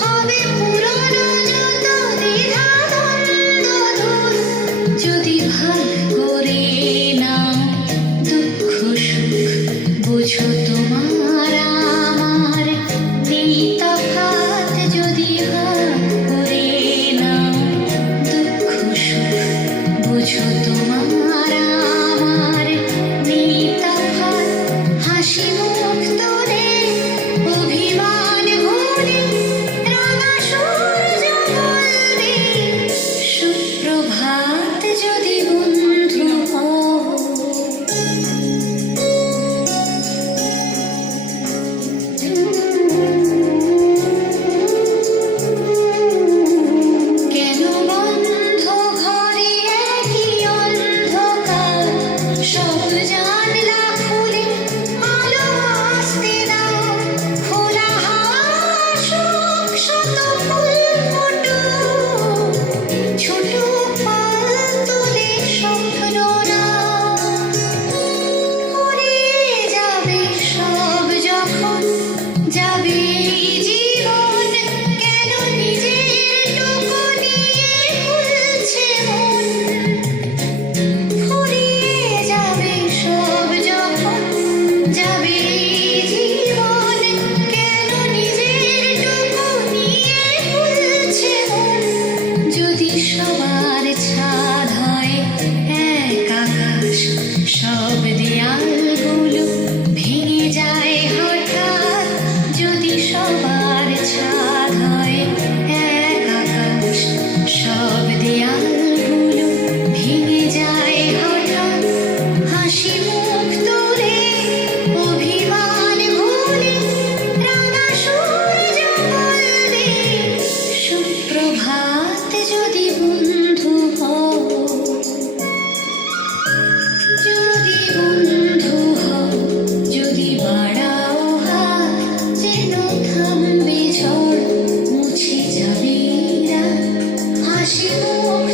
হবে পুরনো যত দ্বিধা দ্বন্দ্ব দূর। যদি ভাগ করে নাও দুঃখ সুখ, বুঝো তোমার আমার নেই তফাৎ। যদি ভাগ করে নাও দুঃখ সুখ, বুঝো তোমার আমার নেই তফাৎ। হাসি মুখ তোলে অভিমান ভুলে রাঙা সূর্য বলবে সুপ্রভাত। যদি বন্ধু হও কেন বন্ধ ঘরে একই অন্ধকার, সব জানলা খুলে আলো আসতে দাও। খোলা হাওয়া আসুক, শত ফুল ফুটুক, ছোট পাল তুলে স্বপ্ন নাও। উড়ে যাবে সব যখন যাবে এই জীবন, কেন নিজের টুকু নিয়ে খুলছে মন। ফুরিয়ে যাবে সব যখন যাবে এই জীবন, কেন নিজের টুকু নিয়ে খুলছে মন। যদি সবার ছাদ হয় এক আকাশ, সব দেয়ালগুলো ভেঙে যায় হঠাৎ। যদি সবার ছাদ হয় এক আকাশ, সব দেয়ালগুলো ভেঙে যায় হঠাৎ। হাসি মুখ তোলে অভিমান ভুলে রাঙা সূর্য বলবে সুপ্রভাত। যদি বন্ধু হও, যদি বন্ধু হও, যদি বাড়াও হাত, যেন থামবে ঝড়, মুছে যাবে রাত। হাসি মুখ